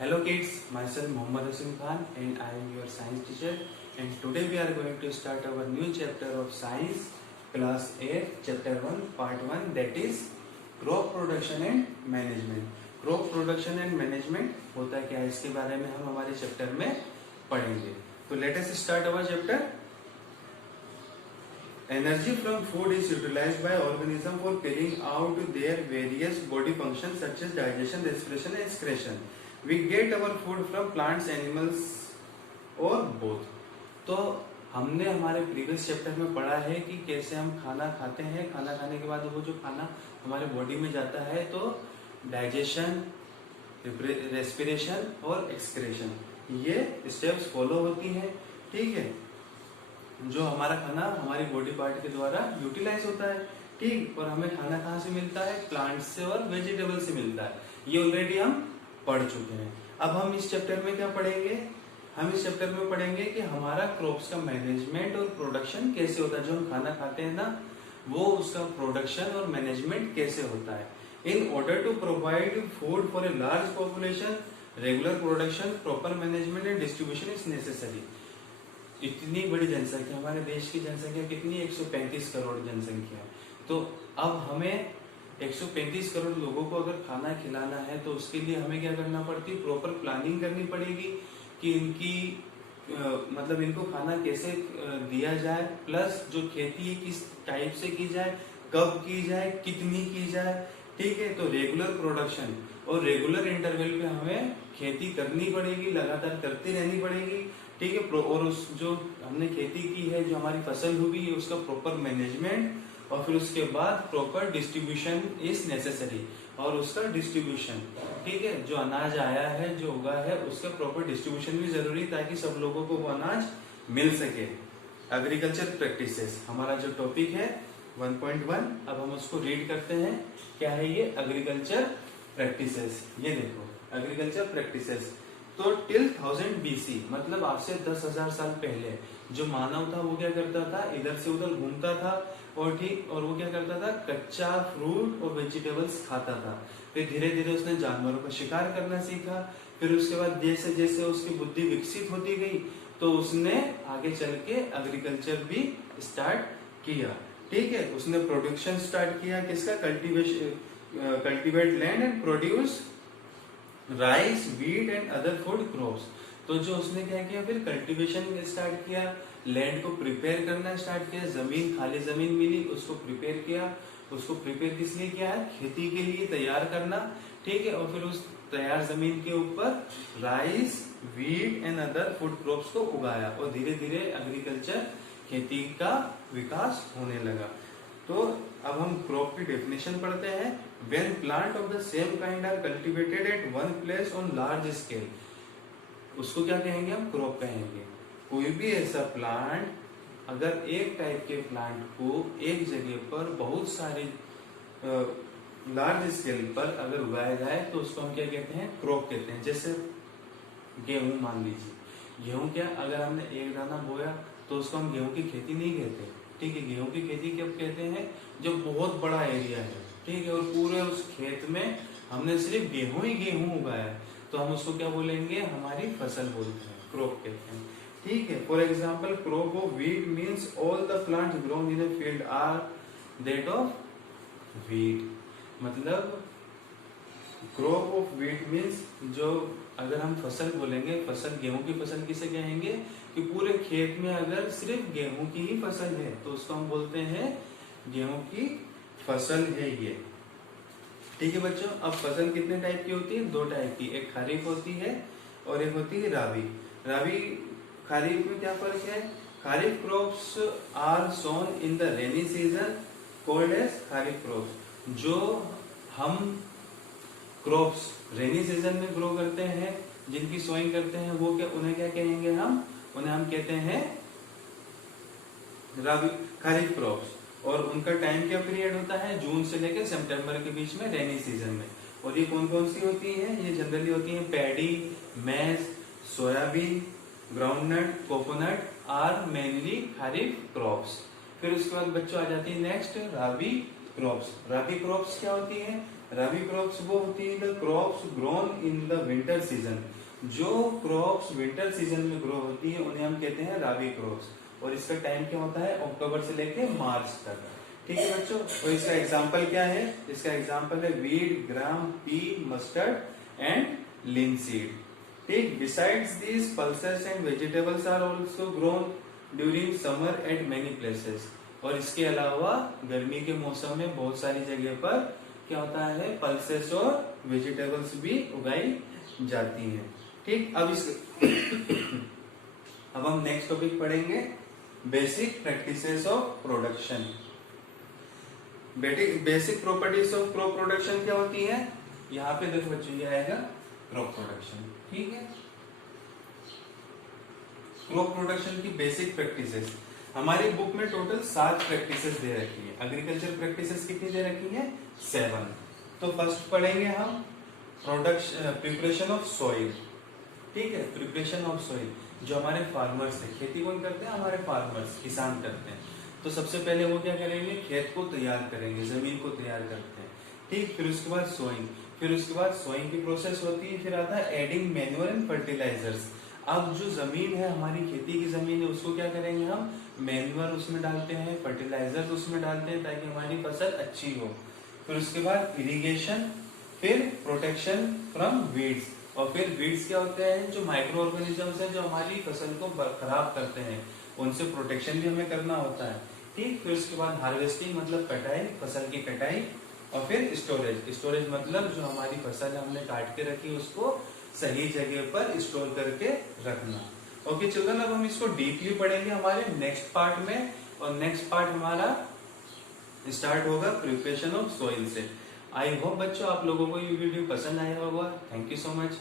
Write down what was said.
Hello kids, myself Mohammad Hasim Khan and I am your science teacher, and today we are going to start our new chapter of science class 8 chapter 1 part 1, that is crop production and management. Crop production and management होता क्या है, इसके बारे में हम हमारे chapter में पढ़ेंगे. तो let us start our chapter. Energy from food is utilized by organism for carrying out their various body functions such as digestion, respiration and excretion. We get our food from plants, animals or both. तो हमने हमारे previous chapter में पढ़ा है कि कैसे हम खाना खाते हैं. खाना खाने के बाद वो जो खाना हमारे बॉडी में जाता है तो डाइजेशन, रेस्पिरेशन और एक्सक्रेशन, ये स्टेप्स फॉलो होती हैं. ठीक है, जो हमारा खाना हमारी बॉडी पार्ट के द्वारा यूटिलाइज होता है. ठीक, और हमें खाना कहाँ से मिलता है? प्लांट से और वेजिटेबल से मिलता है. ये ऑलरेडी हम पढ़ चुके हैं. अब हम इस चैप्टर में क्या पढ़ेंगे? हम इस चैप्टर में पढ़ेंगे कि हमारा क्रॉप्स का मैनेजमेंट और प्रोडक्शन कैसे होता है. जो हम खाना खाते हैं ना, वो उसका प्रोडक्शन और मैनेजमेंट कैसे होता है. In order to provide food for a large population, regular production, proper management and distribution is necessary. इतनी बड़ी जनसंख्या, हमारे देश की जनसंख्या कितनी? 135 करोड़ जनसंख्या. तो अब हमें 135 करोड़ लोगों को अगर खाना खिलाना है तो उसके लिए हमें क्या करना पड़ती है? प्रॉपर प्लानिंग करनी पड़ेगी कि इनकी मतलब इनको खाना कैसे दिया जाए, प्लस जो खेती है किस टाइप से की जाए, कब की जाए, कितनी की जाए. ठीक है, तो रेगुलर प्रोडक्शन और रेगुलर इंटरवल पे हमें खेती करनी पड़ेगी, लगातार करती रहनी पड़ेगी. ठीक है, और उस जो हमने खेती की है, जो हमारी फसल हुई है, उसका प्रॉपर मैनेजमेंट और फिर उसके बाद प्रॉपर डिस्ट्रीब्यूशन इज नेसेसरी. और उसका डिस्ट्रीब्यूशन, ठीक है, जो अनाज आया है, जो उगा है, उसका प्रॉपर डिस्ट्रीब्यूशन भी जरूरी, ताकि सब लोगों को वो अनाज मिल सके. एग्रीकल्चर प्रैक्टिसेस हमारा जो टॉपिक है 1.1. अब हम उसको रीड करते हैं. क्या है ये? Agriculture practices. ये देखो, एग्रीकल्चर प्रैक्टिसेस. तो टिल 1000 BC, मतलब आपसे 10,000 साल पहले जो मानव था वो क्या करता था? इधर से उधर घूमता था और ठीक, और वो क्या करता था? कच्चा फ्रूट और वेजिटेबल्स खाता था. फिर धीरे धीरे उसने जानवरों का शिकार करना सीखा. फिर उसके बाद जैसे जैसे उसकी बुद्धि विकसित होती गई तो उसने आगे चल के एग्रीकल्चर भी स्टार्ट किया. ठीक है, उसने प्रोडक्शन स्टार्ट किया. किसका? Cultivate land and produce rice, wheat and other food crops. तो जो उसने क्या किया? फिर कल्टीवेशन स्टार्ट किया, लैंड को प्रिपेयर करना स्टार्ट किया. जमीन, खाली जमीन मिली, उसको प्रिपेयर किया. उसको प्रिपेयर किस लिए किया है? खेती के लिए तैयार करना. ठीक है, और फिर उस तैयार जमीन के ऊपर rice, wheat and other food crops को उगाया और धीरे धीरे एग्रीकल्चर, खेती का विकास होने लगा. तो अब हम क्रॉप की डेफिनेशन पढ़ते हैं. When plant of the same kind are cultivated at one place on large scale, उसको क्या कहेंगे? हम क्रॉप कहेंगे. कोई भी ऐसा प्लांट अगर एक टाइप के प्लांट को एक जगह पर बहुत सारे लार्ज स्केल पर अगर उगाया जाए तो उसको हम क्या कहते हैं? क्रॉप कहते हैं. जैसे गेहूं मान लीजिए. गेहूं क्या, अगर हमने एक दाना बोया तो उसको हम गेहूं की खेती नहीं कहते. ठीक है, गेहूं की खेती कब कहते हैं? जब बहुत बड़ा एरिया है, ठीक है, और पूरे उस खेत में हमने सिर्फ गेहूं ही गेहूं उगाया है, तो हम उसको क्या बोलेंगे? हमारी फसल बोलते हैं, क्रॉप कहते हैं. ठीक है, for example crop of wheat means all the plants grown in a field are that of wheat. मतलब क्रॉप ऑफ व्हीट मीन्स, जो अगर हम फसल बोलेंगे, फसल, गेहूं की फसल किसे कहेंगे? कि पूरे खेत में अगर सिर्फ गेहूं की ही फसल है तो उसको हम बोलते हैं गेहूं की फसल है ये. ठीक है बच्चों, अब फसल कितने टाइप की होती है? 2 टाइप की. एक खरीफ होती है और एक होती है राबी. खरीफ में क्या फर्क है? Kharif crops are sown in the rainy season called as kharif crops. जो हम क्रॉप्स रेनी सीजन में ग्रो करते हैं, जिनकी सोइंग करते हैं, वो क्या, उन्हें क्या कहेंगे? उन्हें हम कहते हैं रबी, खरीफ क्रॉप्स. और उनका टाइम क्या पीरियड होता है? जून से लेकर सितंबर के बीच में, रेनी सीजन में. और ये कौन कौन सी होती है? ये जनरली होती है paddy, maize, soybean, groundnut, coconut are mainly kharif crops. फिर उसके बाद बच्चों आ जाती है next rabi crops. Rabi crops क्या होती है? रबी क्रॉप्स वो होती है the crops grown in the winter season, जो क्रॉप्स विंटर सीजन में ग्रो होती है उन्हें हम कहते हैं रबी क्रॉप्स। और इसका टाइम क्या होता है, अक्टूबर से लेके मार्च तक। ठीक है बच्चों, और इसका एग्जाम्पल क्या है, इसका एग्जाम्पल है wheat, gram, pea, mustard and linseed. ठीक, besides this pulses and vegetables are also grown during summer at many places. और इसके अलावा गर्मी के मौसम में बहुत सारी जगह पर क्या होता है, पल्सेस और वेजिटेबल्स भी उगाई जाती हैं। ठीक, अब हम नेक्स्ट टॉपिक पढ़ेंगे, basic practices of production. Basic properties of crop production क्या होती है, यहाँ पे देखो बच्चों ये आएगा क्रॉप प्रोडक्शन। ठीक है, क्रॉप प्रोडक्शन की बेसिक प्रैक्टिसेस हमारी बुक में टोटल 7 प्रैक्टिसेस दे रखी है। एग्रीकल्चर प्रैक्टिसेस कितनी दे रखी है, 7। तो फर्स्ट पढ़ेंगे हम प्रिपरेशन ऑफ सॉइल। ठीक है, प्रिपरेशन ऑफ सॉइल जो हमारे फार्मर्स है, खेती कौन करते हैं, हमारे फार्मर्स, किसान करते हैं। तो सबसे पहले वो क्या करेंगे, खेत को तैयार करेंगे, जमीन को तैयार करते हैं। ठीक, फिर उसके बाद सोइंग, फिर उसके बाद सोइंग की प्रोसेस होती है, फिर आता है एडिंग मैन्योर एंड फर्टिलाइजर्स। अब जो जमीन है हमारी खेती की जमीन है उसको क्या करेंगे हम, मैन्योर उसमें डालते हैं, फर्टिलाइजर्स उसमें डालते हैं ताकि हमारी फसल अच्छी हो। फिर उसके बाद इरिगेशन, फिर प्रोटेक्शन फ्रॉम वीड्स, और फिर वीड्स क्या होते हैं, जो माइक्रो ऑर्गेनिजम्स हैं जो हमारी फसल को खराब करते हैं, उनसे प्रोटेक्शन भी हमें करना होता है। ठीक, फिर उसके बाद हार्वेस्टिंग मतलब कटाई, फसल की कटाई, और फिर स्टोरेज। स्टोरेज मतलब जो हमारी फसल हमने काट के रखी उसको सही जगह पर स्टोर करके रखना। ओके चिल्ड्रन, अब हम इसको डीपली पढ़ेंगे हमारे नेक्स्ट पार्ट में, और नेक्स्ट पार्ट हमारा स्टार्ट होगा प्रिपरेशन ऑफ सॉइल से। आई होप बच्चों आप लोगों को ये वीडियो पसंद आया होगा। Thank you so much.